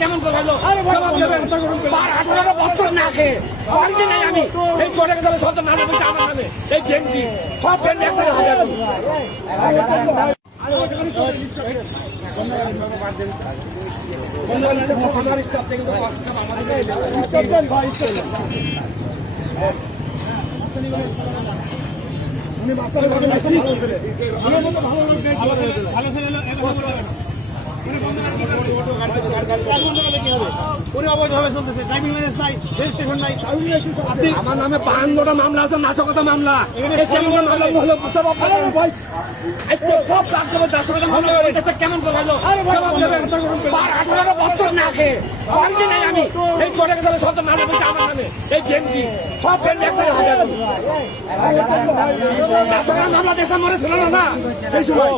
কেমন বছর না খেয়ে আমি এই চলে গেলে সব নাম আমার নামে এই গেমটি সব গেম উনি মাস্টারের ভালো আমার নামে 52টা মামলা আছে, নাশকতা মামলা। কেমন বছর না খেয়ে আমি এই চলে গেলে সব নাম আমার নামে এই গেমটি সব মামলা দেশে মরে ছিল না এই সময়।